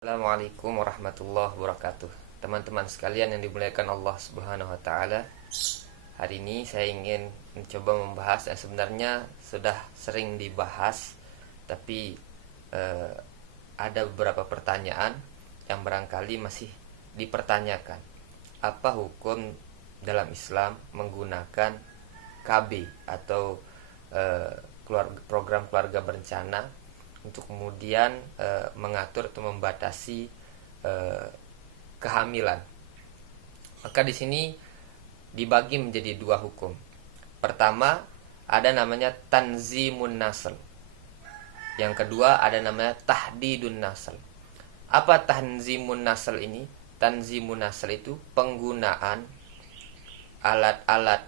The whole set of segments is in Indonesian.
Assalamualaikum warahmatullahi wabarakatuh. Teman-teman sekalian yang dimuliakan Allah Subhanahu wa taala. Hari ini saya ingin mencoba membahas yang sebenarnya sudah sering dibahas, tapi ada beberapa pertanyaan yang barangkali masih dipertanyakan. Apa hukum dalam Islam menggunakan KB atau program keluarga berencana untuk kemudian mengatur atau membatasi kehamilan. Maka di sini dibagi menjadi dua hukum. Pertama, ada namanya tanzimun nasl. Yang kedua ada namanya tahdidun nasl. Apa tanzimun nasl ini? Tanzimun nasl itu penggunaan alat-alat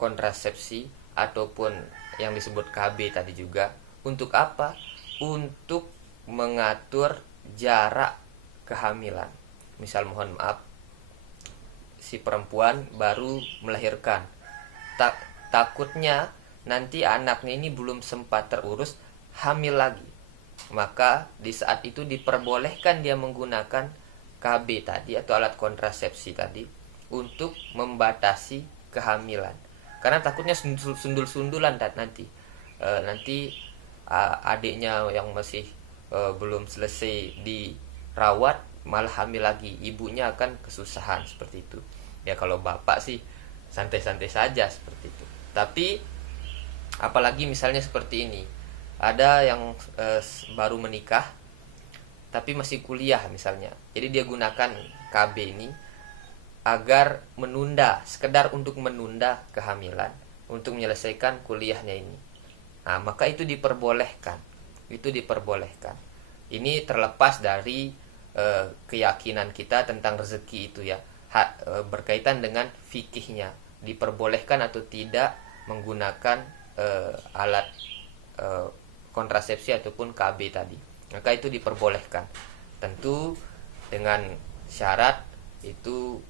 kontrasepsi ataupun yang disebut KB tadi juga. Untuk apa? Untuk mengatur jarak kehamilan. Misal mohon maaf, si perempuan baru melahirkan, takutnya nanti anaknya ini belum sempat terurus, hamil lagi. Maka di saat itu diperbolehkan dia menggunakan KB tadi atau alat kontrasepsi tadi untuk membatasi kehamilan. Karena takutnya sundul-sundulan nanti adiknya yang masih belum selesai dirawat malah hamil lagi, ibunya akan kesusahan seperti itu. Ya kalau bapak sih santai-santai saja seperti itu. Tapi apalagi misalnya seperti ini, ada yang baru menikah tapi masih kuliah misalnya, jadi dia gunakan KB ini agar menunda, sekedar untuk menunda kehamilan untuk menyelesaikan kuliahnya ini. Nah, maka itu diperbolehkan. Ini terlepas dari keyakinan kita tentang rezeki itu ya. Berkaitan dengan fikihnya, diperbolehkan atau tidak menggunakan alat kontrasepsi ataupun KB tadi. Maka itu diperbolehkan. Tentu dengan syarat itu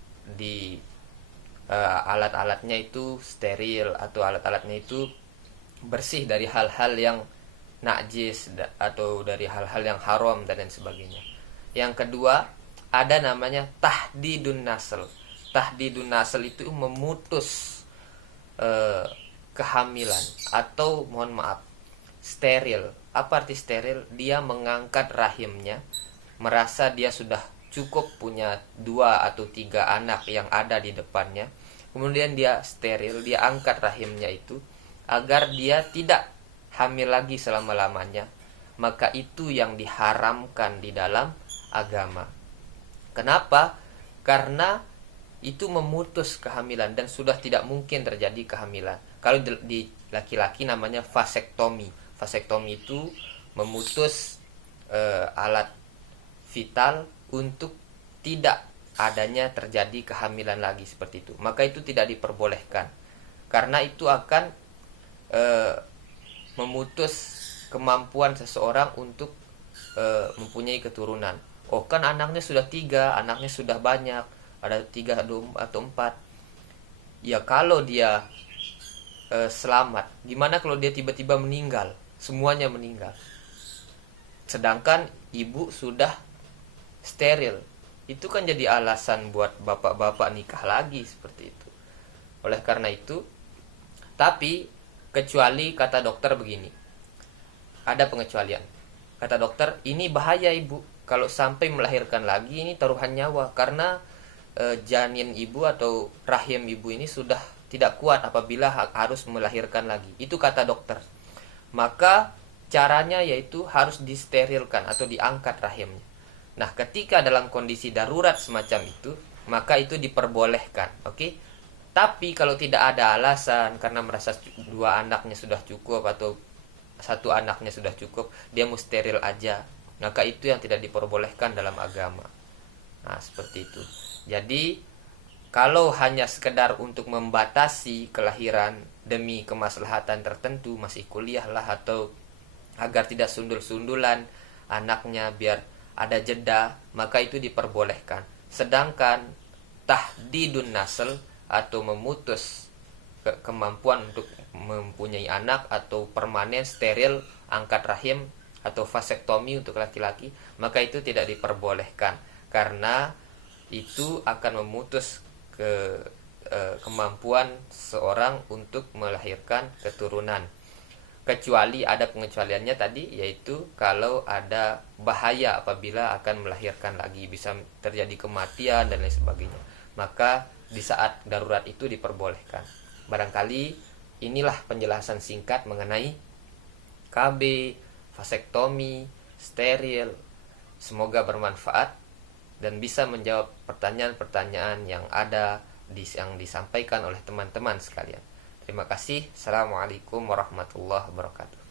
alat-alatnya itu steril atau alat-alatnya itu bersih dari hal-hal yang najis atau dari hal-hal yang haram dan lain sebagainya. Yang kedua, ada namanya tahdidun nasl. Tahdidun nasl itu memutus kehamilan atau mohon maaf, steril. Apa arti steril? Dia mengangkat rahimnya, merasa dia sudah cukup punya 2 atau 3 anak yang ada di depannya. Kemudian dia steril, dia angkat rahimnya itu agar dia tidak hamil lagi selama-lamanya. Maka itu yang diharamkan di dalam agama. Kenapa? Karena itu memutus kehamilan dan sudah tidak mungkin terjadi kehamilan. Kalau di laki-laki namanya vasektomi. Vasektomi itu memutus alat vital untuk tidak adanya terjadi kehamilan lagi seperti itu. Maka itu tidak diperbolehkan. Karena itu akan memutus kemampuan seseorang untuk mempunyai keturunan. Oh kan anaknya sudah 3, anaknya sudah banyak, ada 3 atau 4. Ya kalau dia selamat, gimana kalau dia tiba-tiba meninggal, semuanya meninggal, sedangkan ibu sudah steril? Itu kan jadi alasan buat bapak-bapak nikah lagi seperti itu. Oleh karena itu, tapi kecuali kata dokter begini, ada pengecualian. Kata dokter, ini bahaya ibu, kalau sampai melahirkan lagi ini taruhan nyawa, karena janin ibu atau rahim ibu ini sudah tidak kuat apabila harus melahirkan lagi. Itu kata dokter. Maka caranya yaitu harus disterilkan atau diangkat rahimnya. Nah, ketika dalam kondisi darurat semacam itu, maka itu diperbolehkan, oke? Tapi kalau tidak ada alasan karena merasa 2 anaknya sudah cukup atau 1 anaknya sudah cukup, dia mau steril aja, maka itu yang tidak diperbolehkan dalam agama. Nah, seperti itu. Jadi, kalau hanya sekedar untuk membatasi kelahiran demi kemaslahatan tertentu, masih kuliah lah, atau agar tidak sundul-sundulan anaknya biar ada jeda, maka itu diperbolehkan. Sedangkan tahdidun nasl atau memutus kemampuan untuk mempunyai anak atau permanen steril, angkat rahim atau vasektomi untuk laki-laki, maka itu tidak diperbolehkan karena itu akan memutus kemampuan seorang untuk melahirkan keturunan. Kecuali ada pengecualiannya tadi, yaitu kalau ada bahaya apabila akan melahirkan lagi, bisa terjadi kematian dan lain sebagainya, maka di saat darurat itu diperbolehkan. Barangkali inilah penjelasan singkat mengenai KB, vasektomi, steril. Semoga bermanfaat dan bisa menjawab pertanyaan-pertanyaan yang ada yang disampaikan oleh teman-teman sekalian. Terima kasih. Assalamualaikum warahmatullahi wabarakatuh.